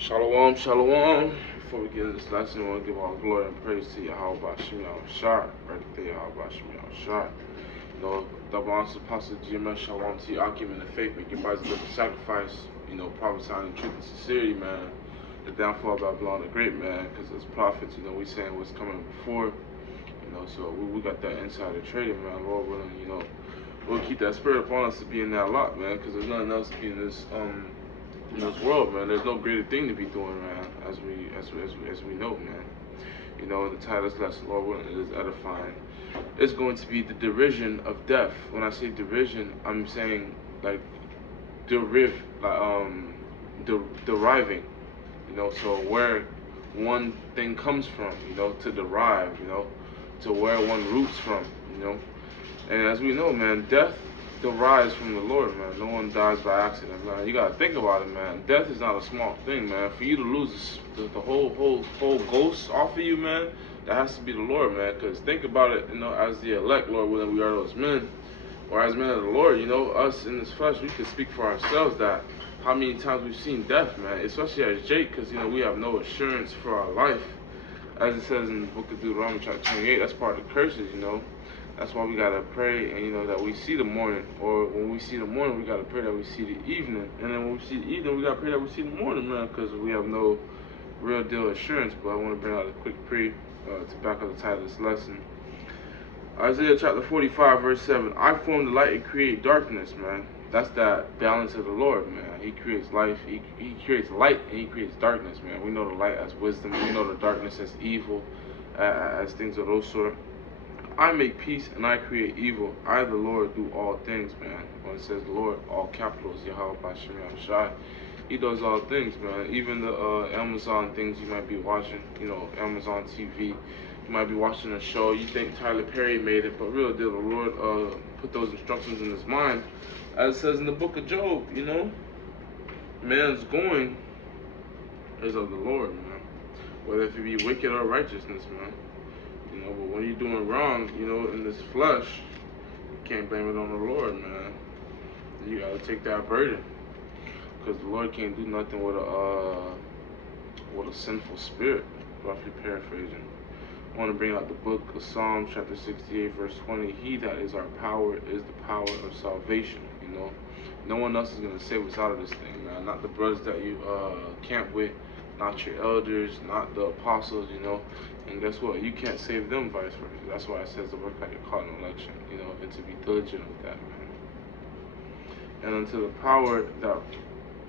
Shalom, shalom. Before we get into this lesson, I want to give all glory and praise to Yahweh Bashim Yahushua. Right there, Yahweh Bashim Yahushua. You know, double honor Apostle GMS, shalom to you. Akim in the faith, make your bodies live a sacrifice. You know, prophesying truth and sincerity, man. The downfall of Babylon the Great, man. Because as prophets, you know, we saying what's coming before. You know, so we got that insider trading, man. Lord willing, you know, we'll keep that spirit upon us to be in that lot, man. Because there's nothing else to be in this world, man. There's no greater thing to be doing, man, as we know, man. You know, the title of this lesson, Lord willing, it is edifying. It's going to be the derision of death. When I say derision, I'm saying like deriving, you know, so where one thing comes from, you know, to derive, you know, to where one roots from, you know. And as we know, man, death derives from the Lord, man. No one dies by accident, man. You gotta think about it, man. Death is not a small thing, man. For you to lose the whole ghost off of you, man, that has to be the Lord, man. Because think about it, you know, as the elect, Lord willing, we are those men, or as men of the Lord, you know, us in this flesh, we can speak for ourselves that how many times we've seen death, man. Especially as Jake, because, you know, we have no assurance for our life. As it says in the book of Deuteronomy chapter 28, that's part of the curses, you know. That's why we gotta pray, and you know that we see the morning, or when we see the morning, we gotta pray that we see the evening, and then when we see the evening, we gotta pray that we see the morning, man, because we have no real deal assurance. But I want to bring out a quick to back up the title of this lesson. Isaiah chapter 45, verse 7. I form the light and create darkness, man. That's that balance of the Lord, man. He creates life, he creates light, and he creates darkness, man. We know the light as wisdom, we know the darkness as evil, as things of those sort. I make peace and I create evil. I, the Lord, do all things, man. When it says Lord, all capitals, Yahweh Bashim Yahushua, he does all things, man. Even the Amazon things you might be watching, you know, Amazon TV. You might be watching a show. You think Tyler Perry made it, but real deal, the Lord put those instructions in his mind. As it says in the book of Job, you know, man's going is of the Lord, man. Whether if it be wicked or righteousness, man. You know, but when you're doing wrong, you know, in this flesh, you can't blame it on the Lord, man. You gotta take that burden, because the Lord can't do nothing with a sinful spirit. Roughly paraphrasing. I want to bring out the book of Psalms, chapter 68, verse 20. He that is our power is the power of salvation. You know, no one else is gonna save us out of this thing, man. Not the brothers that you camp with, not your elders, not the apostles, you know. And guess what? You can't save them, vice versa. That's why it says to work like you're caught in election, you know, and to be diligent with that, man. And unto the power that,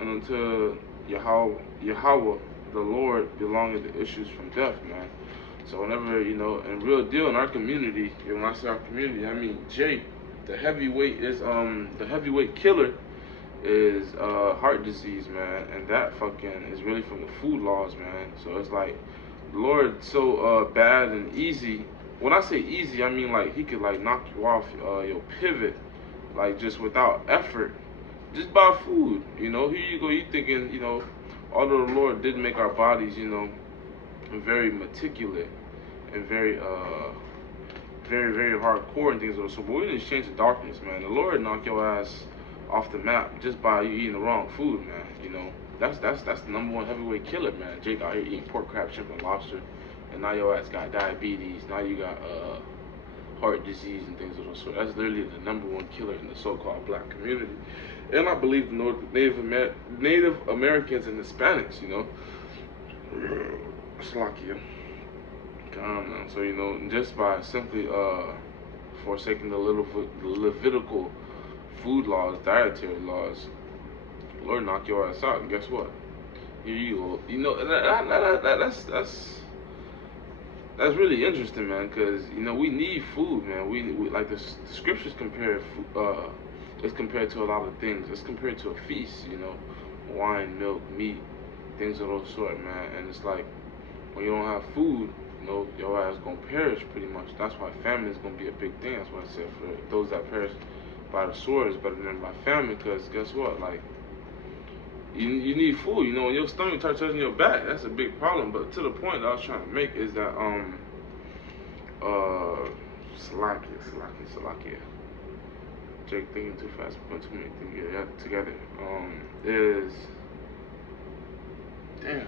and unto Yahweh, the Lord, belongeth the issues from death, man. So whenever, you know, and real deal in our community, when I say our community, I mean Jake, the heavyweight killer is heart disease, man, and that fucking is really from the food laws, man. So it's like, Lord, so bad and easy. When I say easy, I mean like he could like knock you off your pivot, like just without effort, just by food. You know, here you go, you thinking, you know, although the Lord did make our bodies, you know, very meticulous and very very hardcore and things like that. So, but we didn't change the darkness, man. The Lord knock your ass off the map just by you eating the wrong food, man. You know, that's the number one heavyweight killer, man. Jake out here eating pork, crab, shrimp, and lobster, and now your ass got diabetes. Now you got heart disease and things of those sort. That's literally the number one killer in the so-called black community. And I believe the Native Americans and Hispanics, you know. Slovakia. So, you know, just by simply forsaking the Levitical food laws, dietary laws, Lord knock your ass out, and guess what? Here you go. You know, that's really interesting, man, because, you know, we need food, man. We like the scriptures compare it's compared to a lot of things. It's compared to a feast, you know, wine, milk, meat, things of those sort, man. And it's like, when you don't have food, you know, your ass gonna perish pretty much. That's why famine is gonna be a big thing. That's why I said for those that perish by the sword is better than by famine, because guess what? Like, you need food, you know, when your stomach starts touching your back, that's a big problem. But to the point that I was trying to make is that Salakia. Jake thinking too fast, putting too many things together. Is damn.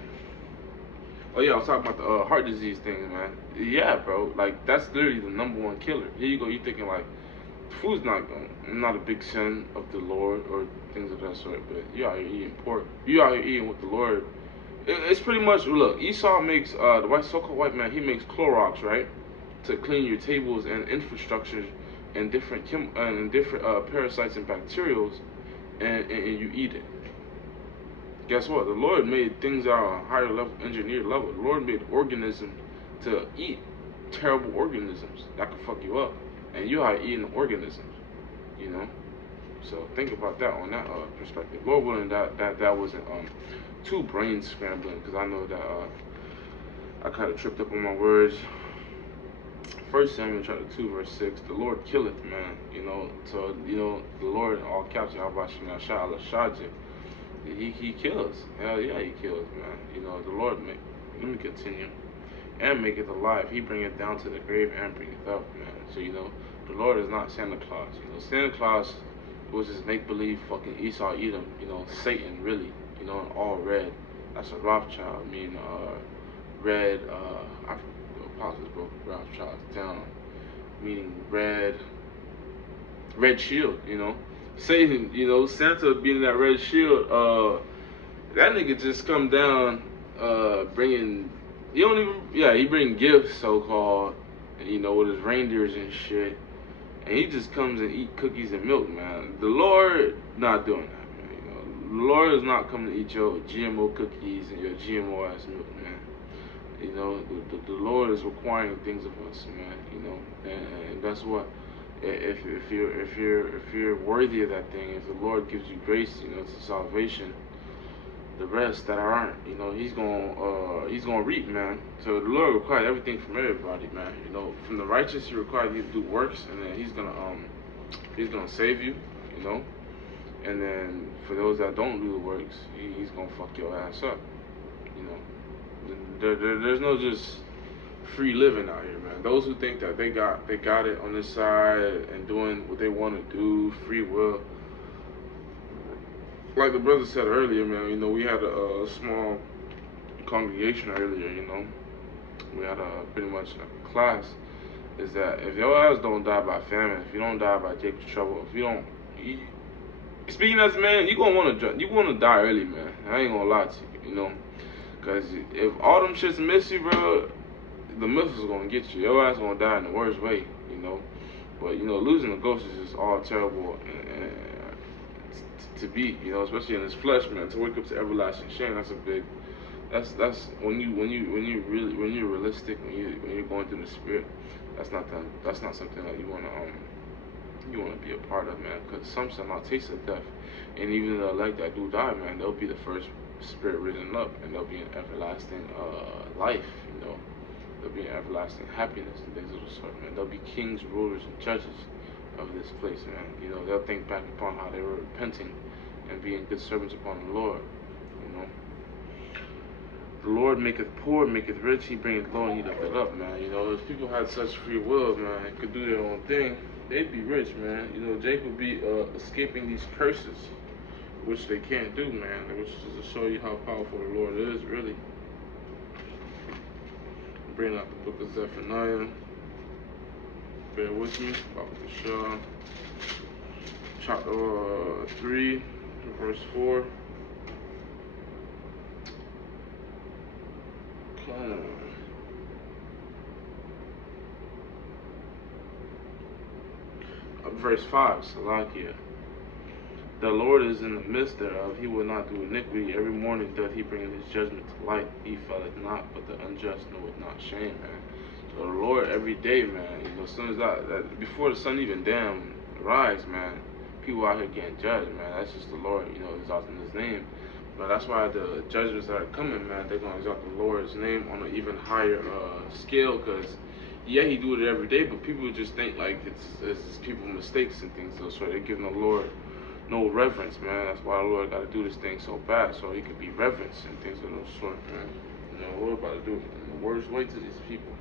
Oh yeah, I was talking about the heart disease thing, man. Yeah, bro. Like that's literally the #1 killer. Here you go. You thinking like food's not a big sin of the Lord or things of that sort, but you out here eating pork. You out here eating with the Lord. It's pretty much look. Esau makes the white so-called white man. He makes Clorox, right, to clean your tables and infrastructures and different parasites and bacterials, and you eat it. Guess what? The Lord made things at a higher level, engineered level. The Lord made organisms to eat terrible organisms that could fuck you up, and you are eating organisms, you know. So think about that on that perspective. Lord willing, that wasn't too brain scrambling, because I know that I kind of tripped up on my words. 1 Samuel chapter 2 verse 6, the Lord killeth, man. You know, so you know the Lord in all caps, he kills. Hell yeah, he kills, man. You know, the Lord let me continue. And maketh alive. He bringeth down to the grave and bringeth up, man. So, you know, the Lord is not Santa Claus. You know, Santa Claus was just make-believe fucking Esau Edom. You know, Satan, really. You know, in all red. That's a Rothschild. I mean, red, I apologize, bro. Rothschild's down. Meaning red shield, you know. Satan, you know, Santa being that red shield, that nigga just come down, bringing, he bring gifts, so-called, you know, with his reindeers and shit, and he just comes and eat cookies and milk, man. The Lord not doing that, man, you know. The Lord is not coming to eat your GMO cookies and your GMO-ass milk, man. You know, the Lord is requiring things of us, man, you know, and that's what. If you're worthy of that thing, if the Lord gives you grace, you know, to salvation, the rest that aren't, you know, he's gonna reap, man. So the Lord requires everything from everybody, man. You know, from the righteous, he requires you to do works, and then he's gonna save you, you know. And then for those that don't do the works, he's gonna fuck your ass up, you know. There's no just free living out here, man. Those who think that they got it on this side and doing what they want to do, free will. Like the brother said earlier, man, you know, we had a small congregation earlier, you know. We had pretty much a class. Is that if your ass don't die by famine, if you don't die by Jacob's trouble, if you don't, speaking as a man, you want to die early, man. I ain't gonna lie to you, you know. Cause if all them shits miss you, bro, the missile's gonna get you. Your ass gonna die in the worst way, you know. But you know, losing the ghost is just all terrible and to be, you know, especially in this flesh, man. To wake up to everlasting shame, that's a big. That's when you're realistic, when you're going through the spirit. That's not something that you wanna be a part of, man. Because some shall not taste of death, and even the elect that do die, man, they'll be the first spirit risen up, and they'll be in everlasting life, you know. There'll be an everlasting happiness and things of the sort, man. There'll be kings, rulers, and judges of this place, man. You know, they'll think back upon how they were repenting and being good servants upon the Lord, you know. The Lord maketh poor, maketh rich, he bringeth low, and he lifteth up, man. You know, if people had such free will, man, and could do their own thing, they'd be rich, man. You know, Jacob would be escaping these curses, which they can't do, man, which is to show you how powerful the Lord is, really. Bring out the book of Zephaniah. Bear with me. Chapter 3, verse 4. Come on. Verse 5, Salakia. The Lord is in the midst thereof, he will not do iniquity. Every morning doth he bring his judgment to light. He felleth not, but the unjust knoweth not shame, man. So the Lord every day, man, you know, as soon as that before the sun even damn rise, man, people out here getting judged, man. That's just the Lord, you know, exalting his name. But that's why the judgments that are coming, man, they're gonna exalt the Lord's name on an even higher scale, because yeah, he do it every day, but people just think like it's people mistakes and things, so they're giving the Lord no reverence, man. That's why the Lord got to do this thing so bad, so he could be reverenced and things of those sort, man. You know, the Lord about to do it in the worst way to these people,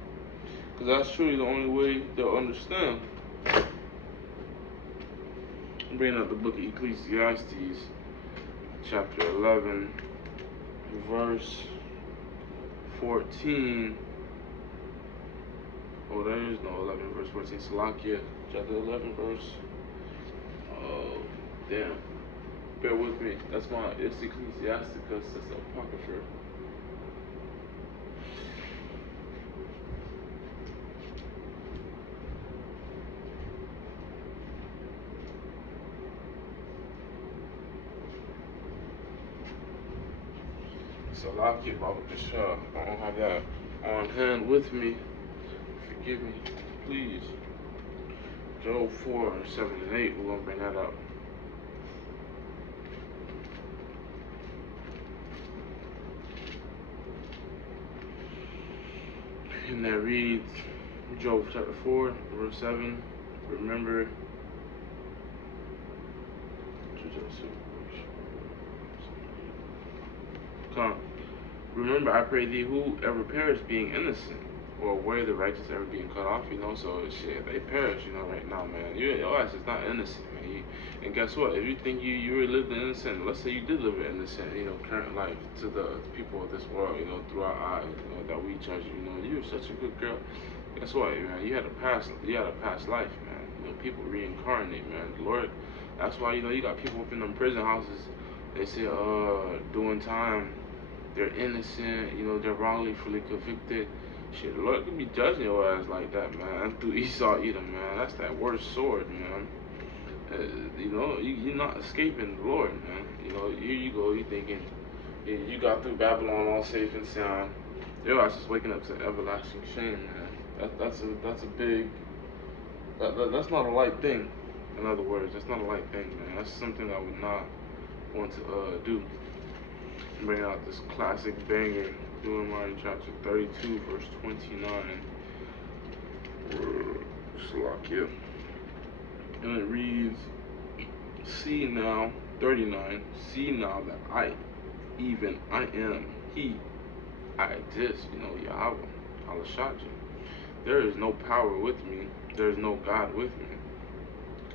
because that's truly the only way they'll understand. I'm bringing up the book of Ecclesiastes, chapter 11, verse 14. Oh, there is no 11 verse 14. Salakia, chapter 11 verse. Oh, damn. Bear with me. That's it's Ecclesiasticus. That's the Apocrypha. Salakia, Baba Kasha. I don't have that on hand with me. Forgive me, please. Job 4, 7, and 8. We're gonna bring that up. And that reads, Job chapter 4, verse 7. Remember, come. Remember, I pray thee, who ever perished being innocent, or where the righteous ever being cut off, so shit, they perish, right now, man. Your ass is not innocent, man. And guess what? If you think you really lived innocent, let's say you did live an innocent, current life to the people of this world, through our eyes, that we judge you, you're such a good girl. Guess what, man? You had a past life, man. People reincarnate, man. The Lord, that's why, you got people up in them prison houses, they say, doing time. They're innocent, they're wrongfully convicted. Shit, the Lord could be judging your ass like that, man. Through Esau Edom, man. That's that worst sword, man. You're not escaping the Lord, man. Here you go, you thinking you got through Babylon all safe and sound. Your ass is waking up to everlasting shame, man. That's a big. That's not a light thing. In other words, that's not a light thing, man. That's something I would not want to do. Bring out this classic banger, Deuteronomy chapter 32, verse 29. Slakia. And it reads, see now, 39, see now that I am He, I exist, Yahweh, Alashadja. There is no power with me, there is no God with me.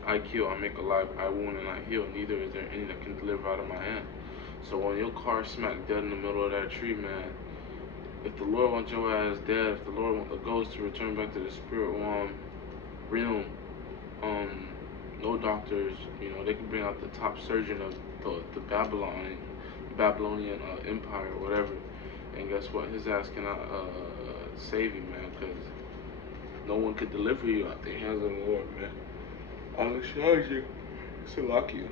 I kill, I make alive, I wound and I heal, neither is there any that can deliver out of my hand. So when your car smack dead in the middle of that tree, man, if the Lord wants your ass dead, if the Lord wants the ghost to return back to the spirit realm, no doctors, they can bring out the top surgeon of the Babylonian empire or whatever, and guess what? His ass cannot save you, man, because no one could deliver you out the hands of the Lord, man. I'll show you. Salakia.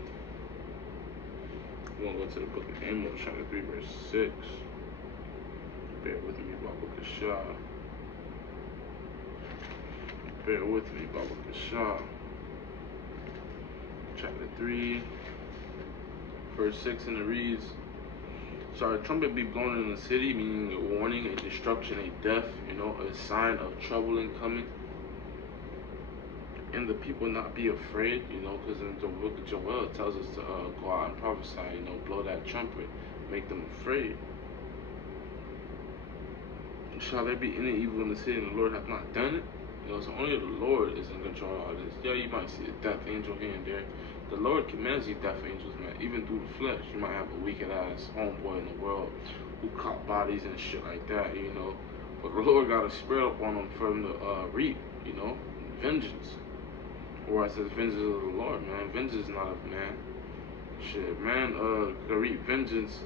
We're going to go to the book of Amos, chapter 3, verse 6. Bear with me, Baba Kasha. Bear with me, Baba Kasha. Chapter 3, verse 6, and it reads, shall a trumpet be blown in the city, meaning a warning, a destruction, a death, a sign of trouble incoming? And the people not be afraid, because in the book of Joel it tells us to go out and prophesy, blow that trumpet, make them afraid. Shall there be any evil in the city and the Lord hath not done it? So only the Lord is in control of all this. Yeah, you might see a death angel here and there. The Lord commands these death angels, man, even through the flesh. You might have a wicked ass homeboy in the world who caught bodies and shit like that, But the Lord got a spirit up on them for them to reap, vengeance. Or it says vengeance of the Lord, man. Vengeance is not of man. Shit, man, can reap vengeance.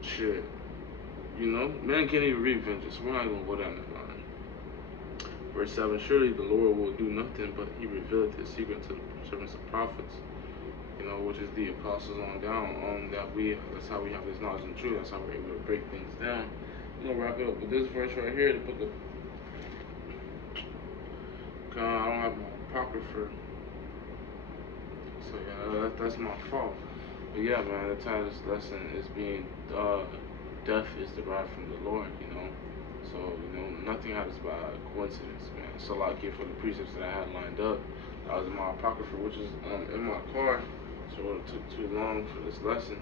Shit. Man can't even reap vengeance. We're not gonna go down that line. Verse 7, surely the Lord will do nothing, but he revealeth his secret to the servants of prophets, which is the apostles on down, that's how we have this knowledge and truth, that's how we're able to break things down. Wrap it up with this verse right here, the book of God, I don't have my apocrypha. So yeah, that's my fault. But yeah, man, the title of this lesson is being death is derived from the Lord, So, nothing happens by coincidence, man. So like here for the precepts that I had lined up, that was in my apocrypha, which is in my car. So it took too long for this lesson,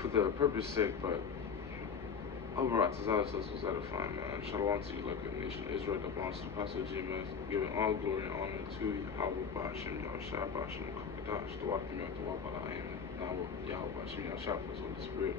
for the purpose sake, but overall, Tazalas was edifying, man. Shalom to you, like a nation of Israel, that belongs to the Apostle GMS, giving all glory and honor to Yahweh Ba'ashem Yahushua Ba'ashem Kakadash, the Wakim Yahweh Ba'ayim, Yahweh Ba'ashem Yahushua for the Holy Spirit.